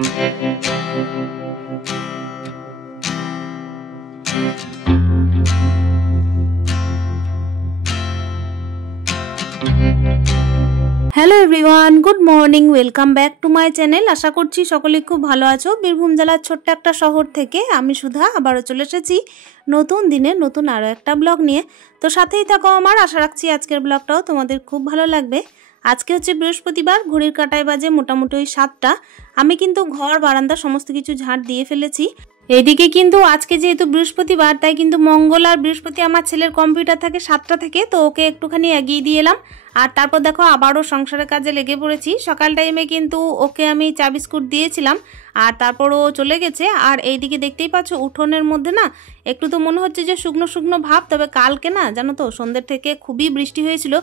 Hello everyone, good morning, welcome back to my channel. আশা করছি সকলে খুব ভালো আছো। বীরভূম জেলার ছোট্ট একটা শহর থেকে আমি সুধা আবারও চলে এসেছি নতুন দিনে নতুন আরও একটা ব্লগ নিয়ে। তো সাথেই থাকো আমার, আশা রাখছি আজকের ব্লগটাও তোমাদের খুব ভালো লাগবে। আজকে হচ্ছে বৃহস্পতিবার, ঘড়ির কাঁটায় বাজে মোটামুটি ওই 7টা। আমি কিন্তু ঘর বারান্দা সমস্ত কিছু ঝাঁট দিয়ে ফেলেছি। এইদিকে কিন্তু আজকে যেহেতু বৃহস্পতিবার, তাই কিন্তু মঙ্গল আর বৃহস্পতি আমার ছেলের কম্পিউটার থাকে 7টা থেকে, তো ওকে একটুখানি এগিয়ে দিয়ে এলাম। আর তারপর দেখো আবারও সংসারের কাজে লেগে পড়েছি। সকাল টাইমে কিন্তু ওকে আমি চা বিস্কুট দিয়েছিলাম, আর তারপর ও চলে গেছে। আর এইদিকে দেখতেই পাচ্ছ উঠোনের মধ্যে না একটু তো মনে হচ্ছে যে শুকনো শুকনো ভাব, তবে কালকে না জানো তো সন্ধ্যের থেকে খুবই বৃষ্টি হয়েছিল,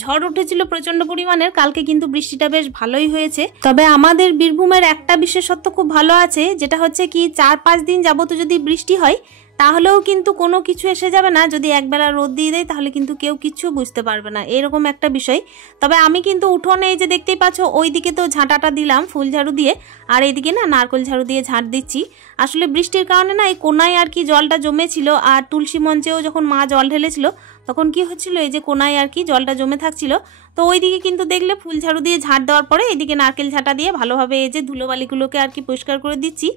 ঝড় উঠেছিল প্রচন্ড পরিমাণের। কালকে কিন্তু বৃষ্টিটা বেশ ভালোই হয়েছে। তবে আমাদের বীরভূমের একটা বিশেষত্ব খুব ভালো আছে, যেটা হচ্ছে কি 4-5 দিন যাবত যদি বৃষ্টি হয় তাহলেও কিন্তু কোনো কিছু এসে যাবে না। যদি একবেলা রোদ দিয়ে দেয় তাহলে কিন্তু কেউ কিছু বুঝতে পারবে না, এরকম একটা বিষয়। তবে আমি কিন্তু উঠোনে এই যে দেখতেই পাচ্ছ ওইদিকে তো ঝাঁটাটা দিলাম ফুল ঝাড়ু দিয়ে, আর এইদিকে না নারকেল ঝাড়ু দিয়ে ঝাঁট দিচ্ছি। আসলে বৃষ্টির কারণে না এই কোনায় আর কি জলটা জমেছিল, আর তুলসী মঞ্চেও যখন মা জল ঢেলেছিল তখন কি হচ্ছিল, এই যে কোনায় আর কি জলটা জমে থাকছিল। তো ওইদিকে কিন্তু দেখলে ফুল ঝাড়ু দিয়ে ঝাঁট দেওয়ার পরে এইদিকে নারকেল ঝাঁটা দিয়ে ভালোভাবে এই যে ধুলোবালিগুলোকে আর কি পরিষ্কার করে দিচ্ছি।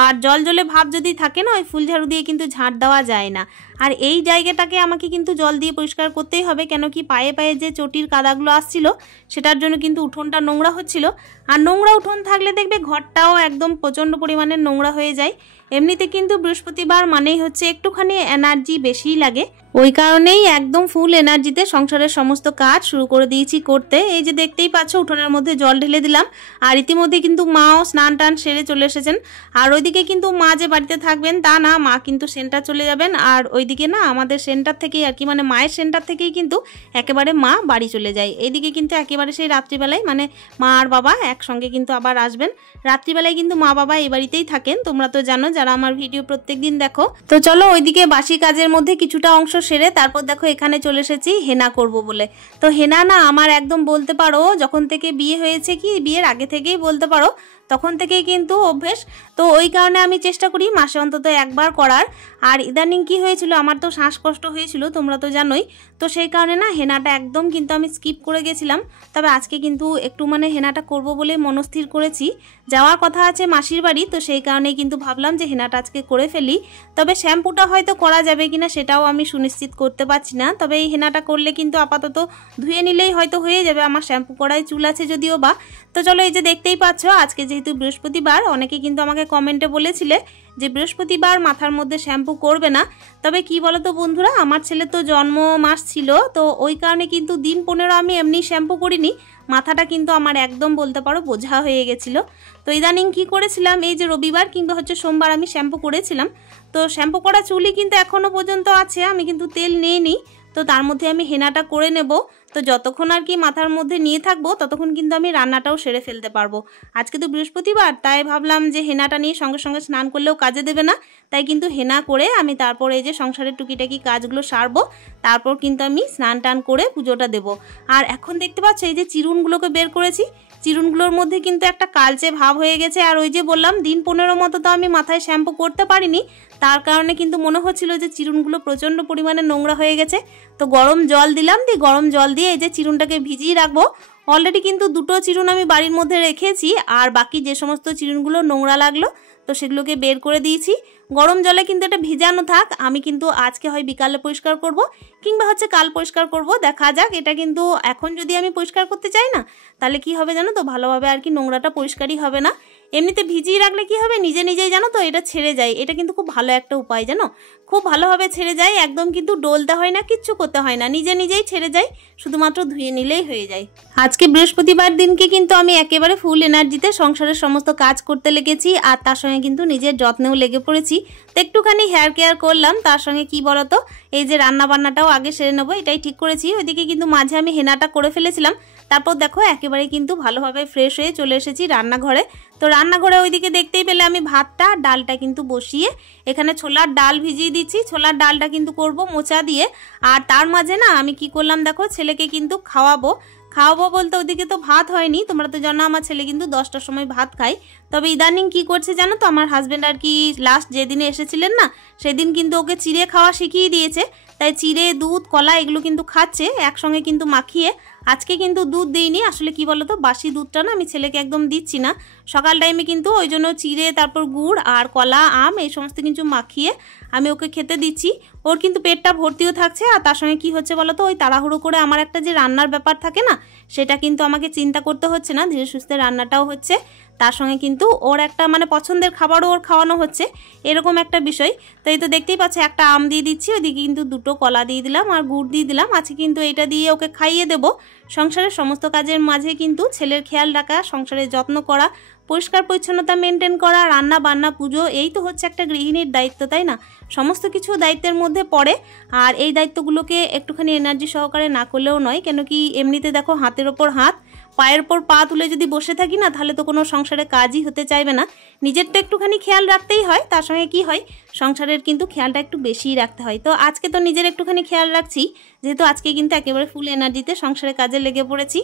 আর জল জলে ভাব যদি থাকে না, ওই ফুল ঝাড়ু দিয়ে কিন্তু ঝাঁট দেওয়া যায় না। আর এই জায়গাটাকে আমাকে কিন্তু জল দিয়ে পরিষ্কার করতেই হবে, কেন কি পায়ে পায়ে যে চটির কাদাগুলো আসছিল সেটার জন্য কিন্তু উঠোনটা নোংরা হচ্ছিল। আর নোংরা উঠোন থাকলে দেখবে ঘরটাও একদম প্রচণ্ড পরিমাণে নোংরা হয়ে যায়। এমনিতে কিন্তু বৃহস্পতিবার মানেই হচ্ছে একটুখানি এনার্জি বেশিই লাগে, ওই কারণেই একদম ফুল এনার্জিতে সংসারের সমস্ত কাজ শুরু করে দিয়েছি করতে। এই যে দেখতেই পাচ্ছ উঠোনের মধ্যে জল ঢেলে দিলাম, আর ইতিমধ্যে কিন্তু মাও স্নান টান সেরে চলে এসেছেন। আর ওইদিকে কিন্তু মা যে বাড়িতে থাকবেন তা না, মা কিন্তু সেন্টার চলে যাবেন। আর ওইদিকে না আমাদের সেন্টার থেকেই আর কি, মানে মায়ের সেন্টার থেকেই কিন্তু একেবারে মা বাড়ি চলে যায়। এইদিকে কিন্তু একেবারে সেই রাত্রিবেলায়, মানে মা আর বাবা একসঙ্গে কিন্তু আবার আসবেন। রাত্রিবেলায় কিন্তু মা বাবা এই বাড়িতেই থাকেন, তোমরা তো জানো যারা আমার ভিডিও প্রত্যেক দিন দেখো। তো চলো ওইদিকে বাসি কাজের মধ্যে কিছুটা অংশ সেরে তারপর দেখো এখানে চলে এসেছি হেনা করব বলে। তো হেনা না আমার একদম বলতে পারো যখন থেকে বিয়ে হয়েছে, কি বিয়ের আগে থেকেই বলতে পারো, তখন থেকেই কিন্তু অভ্যেস। তো ওই কারণে আমি চেষ্টা করি মাসে অন্তত একবার করার। আর ইদানিং কি হয়েছিল, আমার তো শ্বাসকষ্ট হয়েছিল তোমরা তো জানোই, তো সেই কারণে না হেনাটা একদম কিন্তু আমি স্কিপ করে গেছিলাম। তবে আজকে কিন্তু একটু মানে হেনাটা করব বলে মনস্থির করেছি। যাওয়ার কথা আছে মাসির বাড়ি, তো সেই কারণেই কিন্তু ভাবলাম যে হেনাটা আজকে করে ফেলি। তবে শ্যাম্পুটা হয়তো করা যাবে কিনা সেটাও আমি সুনিশ্চিত করতে পারছি না। তবে এই হেনাটা করলে কিন্তু আপাতত ধুয়ে নিলেই হয়তো হয়ে যাবে, আমার শ্যাম্পু করাই চুল আছে যদিও বা। তো চলো এই যে দেখতেই পাচ্ছ আজকে যেহেতু বৃহস্পতিবার, অনেকে কিন্তু আমাকে কমেন্টে বলেছিলে যে বৃহস্পতিবার মাথার মধ্যে শ্যাম্পু করবে না। তবে কি বলো তো বন্ধুরা, আমার ছেলে তো জন্ম মাস ছিল, তো ওই কারণে কিন্তু দিন 15 আমি এমনি শ্যাম্পু করিনি। মাথাটা কিন্তু আমার একদম বলতে পারো বোঝা হয়ে গেছিলো। তো ইদানিং কি করেছিলাম, এই যে রবিবার কিংবা হচ্ছে সোমবার আমি শ্যাম্পু করেছিলাম। তো শ্যাম্পু করা চুলই কিন্তু এখনও পর্যন্ত আছে, আমি কিন্তু তেল নিইনি। তো তার মধ্যে আমি হেনাটা করে নেব। তো যতক্ষণ আর কি মাথার মধ্যে নিয়ে থাকবো ততক্ষণ কিন্তু আমি রান্নাটাও সেরে ফেলতে পারবো। আজকে তো বৃহস্পতিবার, তাই ভাবলাম যে হেনাটা নিয়ে সঙ্গে সঙ্গে স্নান করলেও কাজে দেবে না, তাই কিন্তু হেনা করে আমি তারপরে এই যে সংসারের টুকিটাকি কাজগুলো সারবো। তারপর কিন্তু আমি স্নান টান করে পুজোটা দেব। আর এখন দেখতে পাচ্ছ এই যে চিরুনগুলোকে বের করেছি, চিরুনগুলোর মধ্যে কিন্তু একটা কালচে ভাব হয়ে গেছে। আর ওই যে বললাম দিন 15 মতো তো আমি মাথায় শ্যাম্পু করতে পারিনি, তার কারণে কিন্তু মনে হচ্ছিল যে চিরুনগুলো প্রচণ্ড পরিমাণে নোংরা হয়ে গেছে। তো গরম জল দিলাম, দিয়ে গরম জল দিয়ে এই যে চিরুনটাকে ভিজিয়ে রাখবো। অলরেডি কিন্তু 2টো চিরুন আমি বাড়ির মধ্যে রেখেছি, আর বাকি যে সমস্ত চিরুনগুলো নোংরা লাগলো তো সেগুলোকে বের করে দিয়েছি। গরম জলে কিন্তু এটা ভিজানো থাক, আমি কিন্তু আজকে হয় বিকালে পরিষ্কার করব কিংবা হচ্ছে কাল পরিষ্কার করব, দেখা যাক। এটা কিন্তু এখন যদি আমি পরিষ্কার করতে চাই না তাহলে কি হবে জানো তো, ভালোভাবে আর কি নোংরাটা পরিষ্কারই হবে না। এমনিতে ভিজিয়ে রাখলে কি হবে, নিজে নিজেই জানো তো এটা ছেড়ে যায়। এটা কিন্তু খুব ভালো একটা উপায় জানো, খুব ভালোভাবে ছেড়ে যায়, একদম কিন্তু ডলতে হয় না, কিচ্ছু করতে হয় না, নিজে নিজেই ছেড়ে যায়, শুধুমাত্র ধুয়ে নিলেই হয়ে যায়। আজকে বৃহস্পতিবার দিনকে কিন্তু আমি একেবারে ফুল এনার্জিতে সংসারের সমস্ত কাজ করতে লেগেছি, আর তার সঙ্গে কিন্তু নিজের যত্নেও লেগে পড়েছি। তো একটুখানি হেয়ার কেয়ার করলাম, তার সঙ্গে কি বলতো এই যে রান্না বান্নাটাও আগে সেরে নেবো, এটাই ঠিক করেছি। ওইদিকে কিন্তু মাঝে আমি হেনাটা করে ফেলেছিলাম, তারপর দেখো একেবারে কিন্তু ভালোভাবে ফ্রেশ হয়ে চলে এসেছি রান্নাঘরে। তো রান্নাঘরে ওইদিকে দেখতেই পেলে আমি ভাতটা ডালটা কিন্তু বসিয়ে এখানে ছোলার ডাল ভিজিয়ে দিচ্ছি। ছোলার ডালটা কিন্তু করব মোচা দিয়ে। আর তার মাঝে না আমি কি করলাম দেখো, ছেলেকে কিন্তু খাওয়াবো। খাওয়াবো বলতে ওদিকে তো ভাত হয়নি, তোমরা তো জানো আমার ছেলে কিন্তু 10টার সময় ভাত খায়। তবে ইদানিং কি করছে জানো তো, আমার হাজব্যান্ড আর কি লাস্ট যেদিনে এসেছিলেন না সেদিন কিন্তু ওকে চিড়ে খাওয়া শিখিয়ে দিয়েছে, তাই চিড়ে দুধ কলা এগুলো কিন্তু খাচ্ছে একসঙ্গে কিন্তু মাখিয়ে। আজকে কিন্তু দুধ দিইনি, আসলে কি বলো তো বাসি দুধটা না আমি ছেলেকে একদম দিচ্ছি না সকাল টাইমে, কিন্তু ওই জন্য চিড়ে তারপর গুড় আর কলা আম এই সমস্ত কিছু মাখিয়ে আমি ওকে খেতে দিচ্ছি। ওর কিন্তু পেটটা ভর্তিও থাকছে, আর তার সঙ্গে কি হচ্ছে বলো তো, ওই তাড়াহুড়ো করে আমার একটা যে রান্নার ব্যাপার থাকে না সেটা কিন্তু আমাকে চিন্তা করতে হচ্ছে না, ধীরে সুস্থে রান্নাটাও হচ্ছে, তার সঙ্গে কিন্তু ওর একটা মানে পছন্দের খাবারও ওর খাওয়ানো হচ্ছে, এরকম একটা বিষয়। তো এই তো দেখতেই পাচ্ছ একটা আম দিয়ে দিচ্ছি, ওইদিকে কিন্তু 2টো কলা দিয়ে দিলাম আর গুড় দিয়ে দিলাম। আজকে কিন্তু এটা দিয়ে ওকে খাইয়ে দেবো। সংসারের সমস্ত কাজের মাঝে কিন্তু ছেলের খেয়াল রাখা, সংসারের যত্ন করা, পরিষ্কার পরিচ্ছন্নতা মেনটেন করা, রান্না বান্না পুজো, এই তো হচ্ছে একটা গৃহিণীর দায়িত্ব, তাই না? সমস্ত কিছু দায়িত্বের মধ্যে পড়ে, আর এই দায়িত্বগুলোকে একটুখানি এনার্জি সহকারে না করলেও নয়। কেন কি এমনিতে দেখো হাতের ওপর হাত পায়ের ওপর পা তুলে যদি বসে থাকি না তাহলে তো কোনো সংসারে কাজই হতে চাইবে না। নিজের তো একটুখানি খেয়াল রাখতেই হয়, তার সঙ্গে কি হয় সংসারের কিন্তু খেয়ালটা একটু বেশিই রাখতে হয়। তো আজকে তো নিজের একটুখানি খেয়াল রাখছি, যেহেতু আজকে কিন্তু একেবারে ফুল এনার্জিতে সংসারে কাজে লেগে পড়েছি।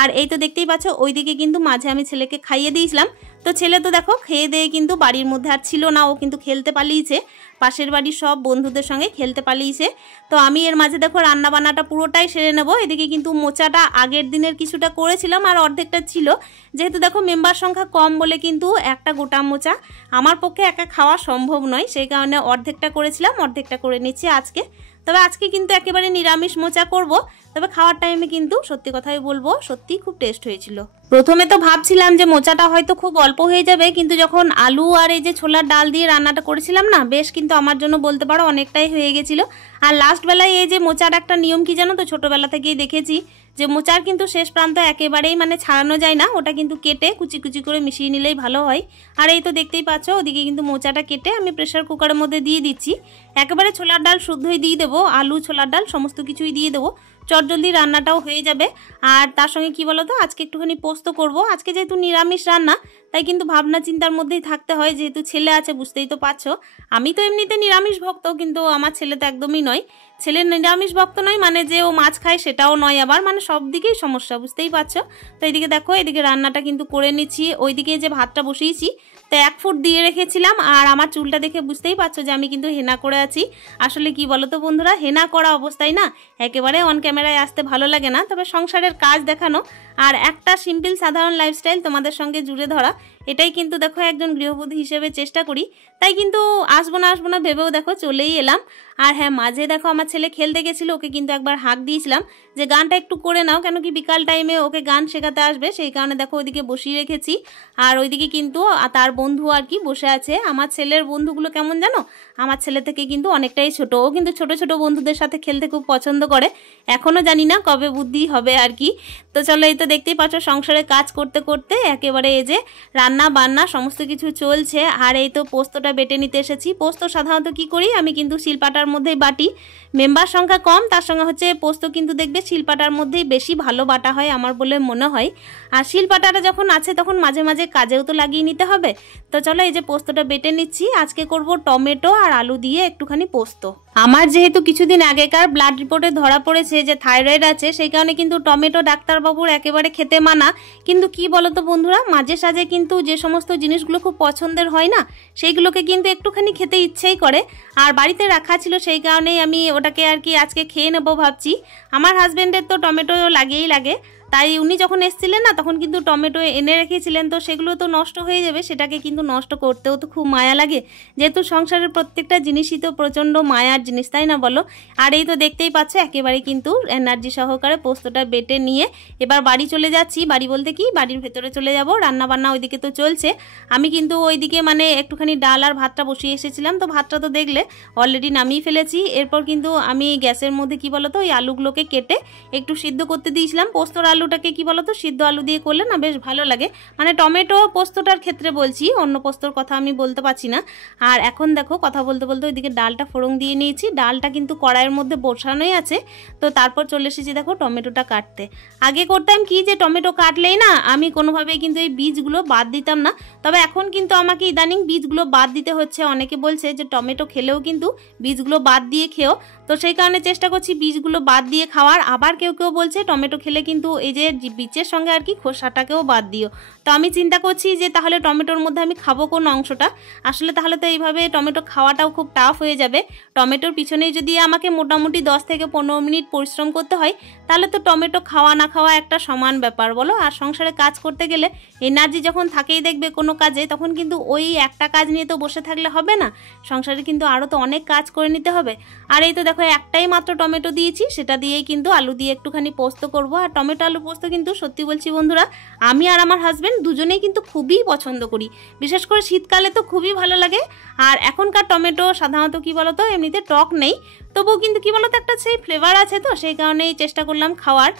আর এই তো দেখতেই পাচ্ছ ওইদিকে কিন্তু মাঝে আমি ছেলেকে খাইয়ে দিয়েছিলাম। তো ছেলে তো দেখো খেয়ে দিয়ে কিন্তু বাড়ির মধ্যে আর ছিল না, ও কিন্তু খেলতে পালিয়েছে, পাশের বাড়ির সব বন্ধুদের সঙ্গে খেলতে পালিয়েছে। তো আমি এর মাঝে দেখো রান্না বান্নাটা পুরোটাই সেরে নেব। এদিকে কিন্তু মোচাটা আগের দিনের কিছুটা করেছিলাম আর অর্ধেকটা ছিল, যেহেতু দেখো মেম্বার সংখ্যা কম বলে কিন্তু একটা গোটা মোচা আমার পক্ষে একা খাওয়া সম্ভব নয়, সেই কারণে অর্ধেকটা করেছিলাম, অর্ধেকটা করে নিচ্ছি আজকে। তবে আজকে কিন্তু একেবারে নিরামিষ মোচা করব, তবে খাওয়ার টাইমে কিন্তু সত্যি কথাই বলবো সত্যি খুব টেস্ট হয়েছিল। প্রথমে তো ভাবছিলাম যে মোচাটা হয়তো খুব অল্প হয়ে যাবে, কিন্তু যখন আলু আর এই যে ছোলার ডাল দিয়ে রান্নাটা করেছিলাম না, বেশ কিন্তু আমার জন্য বলতে পারো অনেকটাই হয়ে গেছিল। আর লাস্ট বেলায় এই যে মোচার একটা নিয়ম কি জানো তো, ছোটবেলা থেকেই দেখেছি যে মোচার কিন্তু শেষ প্রান্ত একেবারেই মানে ছাড়ানো যায় না, ওটা কিন্তু কেটে কুচি কুচি করে মিশিয়ে নিলেই ভালো হয়। আর এই তো দেখতেই পাচ্ছ ওদিকে কিন্তু মোচাটা কেটে আমি প্রেসার কুকারের মধ্যে দিয়ে দিচ্ছি। একেবারে ছোলার ডাল শুদ্ধই দিয়ে দেবো, আলু ছোলার ডাল সমস্ত কিছুই দিয়ে দেবো, চটজলদি রান্নাটাও হয়ে যাবে। আর তার সঙ্গে কি বলো তো, আজকে একটুখানি পোস্ত করব। আজকে যেহেতু নিরামিষ রান্না তাই কিন্তু ভাবনা চিন্তার মধ্যেই থাকতে হয়, যেহেতু ছেলে আছে বুঝতেই তো পারছো। আমি তো এমনিতে নিরামিষ ভক্ত, কিন্তু আমার ছেলে তো একদমই নয়। ছেলে নিরামিষ ভক্ত নয় মানে যে ও মাছ খায় সেটাও নয়, আবার মানে সব দিকেই সমস্যা, বুঝতেই পারছো। তো এদিকে দেখো এদিকে রান্নাটা কিন্তু করে নিচ্ছি, ওইদিকে যে ভাতটা বসিয়েছি তো 1 ফুট দিয়ে রেখেছিলাম। আর আমার চুলটা দেখে বুঝতেই পারছো যে আমি কিন্তু হেনা করে আছি। আসলে কি বলো তো বন্ধুরা, হেনা করা অবস্থায় না একেবারে অন ক্যামেরায় আসতে ভালো লাগে না, তবে সংসারের কাজ দেখানো আর একটা সিম্পল সাধারণ লাইফস্টাইল তোমাদের সঙ্গে জুড়ে ধরা, এটাই কিন্তু দেখো একজন গৃহবধূ হিসেবে চেষ্টা করি। তাই কিন্তু আসবো না ভেবেও দেখো চলেই এলাম। আর হ্যাঁ, মাঝে দেখো আমার ছেলে খেলতে গেছিলো, ওকে কিন্তু একবার হাঁক দিয়েছিলাম যে গানটা একটু করে নাও, কেন কি বিকাল টাইমে ওকে গান শেখাতে আসবে, সেই কারণে দেখো ওইদিকে বসিয়ে রেখেছি। আর ওইদিকে কিন্তু তার বন্ধু আর কি বসে আছে। আমার ছেলের বন্ধুগুলো কেমন জানো, আমার ছেলে থেকে কিন্তু অনেকটাই ছোট, ও কিন্তু ছোট ছোট বন্ধুদের সাথে খেলতে খুব পছন্দ করে, এখনও জানি না কবে বুদ্ধি হবে আর কি। তো চলো এই তো দেখতেই পাচ্ছ সংসারে কাজ করতে করতে একেবারে এই যে রান্না বান্না সমস্ত কিছু চলছে। আর এই তো পোস্তটা বেটে নিতে এসেছি। পোস্ত সাধারণত কি করি আমি কিন্তু শিলপাটার মধ্যেই বাটি, মেম্বার সংখ্যা কম, তার সঙ্গে হচ্ছে পোস্ত কিন্তু দেখবে শিলপাটার মধ্যেই বেশি ভালো বাটা হয় আমার বলে মনে হয়। আর শিলপাটাটা যখন আছে তখন মাঝে মাঝে কাজেও তো লাগিয়ে নিতে হবে। তো চলো এই যে পোস্তটা বেটে নিচ্ছি। আজকে করব টমেটো আর আলু দিয়ে একটুখানি পোস্ত। আমার যেহেতু কিছুদিন আগেকার ব্লাড রিপোর্টে ধরা পড়েছে যে থাইরয়েড আছে, সেই কারণে কিন্তু টমেটো ডাক্তারবাবুর একেবারে খেতে মানা। কিন্তু কি বলতো বন্ধুরা, মাঝে সাঝে কিন্তু যে সমস্ত জিনিসগুলো খুব পছন্দের হয় না সেইগুলোকে কিন্তু একটুখানি খেতে ইচ্ছেই করে। আর বাড়িতে রাখা ছিল সেই কারণেই আমি ওটাকে আর কি আজকে খেয়ে নেবো ভাবছি। আমার হাজব্যান্ডের তো টমেটো লাগেই লাগে, তাই উনি যখন এসেছিলেন না তখন কিন্তু টমেটো এনে রেখেছিলেন, তো সেগুলো তো নষ্ট হয়ে যাবে, সেটাকে কিন্তু নষ্ট করতেও তো খুব মায়া লাগে, যেহেতু সংসারের প্রত্যেকটা জিনিসই তো প্রচণ্ড মায়ার জিনিস, তাই না বলো। আর এই তো দেখতেই পাচ্ছ একেবারে কিন্তু এনার্জি সহকারে পোস্তটা বেটে নিয়ে এবার বাড়ি চলে যাচ্ছি। বাড়ি বলতে কি বাড়ির ভেতরে চলে যাব, রান্না বান্না ওইদিকে তো চলছে। আমি কিন্তু ওইদিকে মানে একটুখানি ডাল আর ভাতটা বসিয়ে এসেছিলাম, তো ভাতটা তো দেখলে অলরেডি নামিয়ে ফেলেছি। এরপর কিন্তু আমি গ্যাসের মধ্যে কি বলতো ওই আলুগুলোকে কেটে একটু সিদ্ধ করতে দিয়েছিলাম। পোস্তর আলুটাকে কি বলতো সিদ্ধ আলু দিয়ে করলে না বেশ ভালো লাগে, মানে টমেটো পোস্তটার ক্ষেত্রে বলছি, অন্য পোস্তর কথা আমি বলতে পারছি না। আর এখন দেখো কথা বলতে বলতে ওইদিকে ডালটা ফোড়ন দিয়ে নিয়েছি, ডালটা কিন্তু কড়াইয়ের মধ্যে বসানোই আছে। তো তারপর চলে এসেছি দেখো টমেটোটা কাটতে। আগে করতাম কি যে টমেটো কাটলেই না আমি কোনোভাবেই কিন্তু এই বীজগুলো বাদ দিতাম না, তবে এখন কিন্তু আমাকে ইদানিং বীজগুলো বাদ দিতে হচ্ছে। অনেকে বলছে যে টমেটো খেলেও কিন্তু বীজগুলো বাদ দিয়ে খেও, তো সেই কারণে চেষ্টা করছি বীজগুলো বাদ দিয়ে খাওয়ার। আবার কেউ কেউ বলছে টমেটো খেলে কিন্তু এই যে বীজের সঙ্গে আর কি খোসাটাকেও বাদ দিও। তো আমি চিন্তা করছি যে তাহলে টমেটোর মধ্যে আমি খাবো কোন অংশটা। আসলে তাহলে তো এইভাবে টমেটো খাওয়াটাও খুব টাফ হয়ে যাবে। টমেটোর পিছনেই যদি আমাকে মোটামুটি 10 থেকে 15 মিনিট পরিশ্রম করতে হয়, তাহলে তো টমেটো খাওয়া না খাওয়া একটা সমান ব্যাপার বলো। আর সংসারে কাজ করতে গেলে এনার্জি যখন থাকেই দেখবে কোনো কাজে, তখন কিন্তু ওই একটা কাজ নিয়ে তো বসে থাকলে হবে না, সংসারে কিন্তু আরও তো অনেক কাজ করে নিতে হবে। আর এই তো দেখো একটাই মাত্র টমেটো দিয়েছি, সেটা দিয়েই কিন্তু আলু দিয়ে একটুখানি পোস্ত করব। আর টমেটো আলু পোস্ত কিন্তু সত্যি বলছি বন্ধুরা, আমি আর আমার হাজব্যান্ড দুজনেই কিন্তু খুবই পছন্দ করি। বিশেষ করে শীতকালে তো খুবই ভালো লাগে। আর এখনকার টমেটো সাধারণত কি বলতো এমনিতে টক নেই, তবুও কিন্তু কি বলতো একটা সেই ফ্লেভার আছে, তো সেই কারণেই চেষ্টা করলাম খাওয়ার।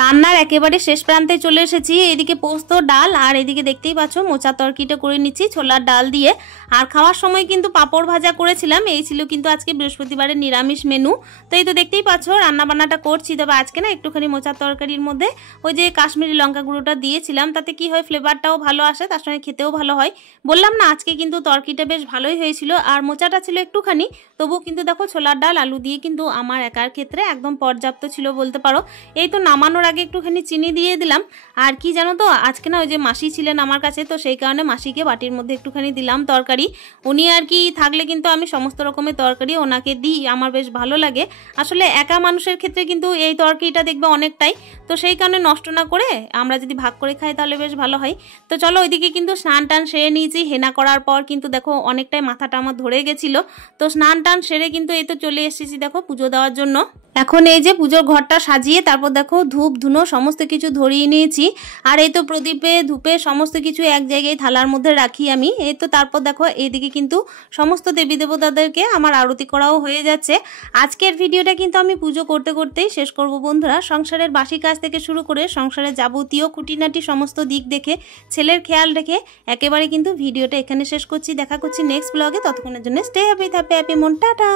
রান্নার একেবারে শেষ প্রান্তে চলে এসেছি। এদিকে পোস্ত ডাল আর এদিকে দেখতেই পাচ্ছ মোচার তরকিটা করে নিচ্ছি ছোলার ডাল দিয়ে। আর খাওয়ার সময় কিন্তু পাঁপড় ভাজা করেছিলাম। এই ছিল কিন্তু আজকে বৃহস্পতিবারের নিরামিষ মেনু। তো এই তো দেখতেই পাচ্ছ রান্নাবান্নাটা করছি। তবে আজকে না একটুখানি মোচার তরকারির মধ্যে ওই যে কাশ্মীরি লঙ্কা গুঁড়োটা দিয়েছিলাম, তাতে কি হয় ফ্লেভারটাও ভালো আসে, তার সঙ্গে খেতেও ভালো হয়। বললাম না আজকে কিন্তু তরকিটা বেশ ভালোই হয়েছিল। আর মোচাটা ছিল একটুখানি, তবুও কিন্তু দেখো ছোলার ডাল আলু দিয়ে কিন্তু আমার একার ক্ষেত্রে একদম পর্যাপ্ত ছিল বলতে পারো। এই তো নামানোর আগে একটুখানি চিনি দিয়ে দিলাম। আর কি জানো তো আজকে না ওই যে মাসি ছিলেন আমার কাছে, তো সেই কারণে মাসিকে বাটির মধ্যে একটুখানি দিলাম তরকারি। উনি আর কি থাকলে কিন্তু আমি সমস্ত রকমের তরকারি ওনাকে দিই, আমার বেশ ভালো লাগে। আসলে একা মানুষের ক্ষেত্রে কিন্তু এই তরকারিটা দেখবে অনেকটাই, তো সেই কারণে নষ্ট না করে আমরা যদি ভাগ করে খাই তাহলে বেশ ভালো হয়। তো চলো ওইদিকে কিন্তু স্নান টান সেরে নিয়েছি। হেনা করার পর কিন্তু দেখো অনেকটাই মাথাটা আমার ধরে গেছিলো। তো স্নান টান সেরে কিন্তু এই তো চলে এসেছি দেখো পুজো দেওয়ার জন্য। এখন এই যে পুজোর ঘরটা সাজিয়ে তারপর দেখো ধূপ ধুনো সমস্ত কিছু ধরিয়ে নিয়েছি। আর এই তো প্রদীপে ধূপে সমস্ত কিছু এক জায়গায় থালার মধ্যে রাখি আমি। এই তো তারপর দেখো এইদিকে কিন্তু সমস্ত দেবী দেবতাদেরকে আমার আরতি করাও হয়ে যাচ্ছে। আজকের ভিডিওটা কিন্তু আমি পুজো করতে করতেই শেষ করব বন্ধুরা। সংসারের বাসি কাজ থেকে শুরু করে সংসারের যাবতীয় খুঁটিনাটি সমস্ত দিক দেখে ছেলের খেয়াল রেখে একেবারে কিন্তু ভিডিওটা এখানে শেষ করছি। দেখা করছি নেক্সট ব্লগে। ততক্ষণের জন্য স্টে হ্যাপি, হ্যাপি মন, টাটা।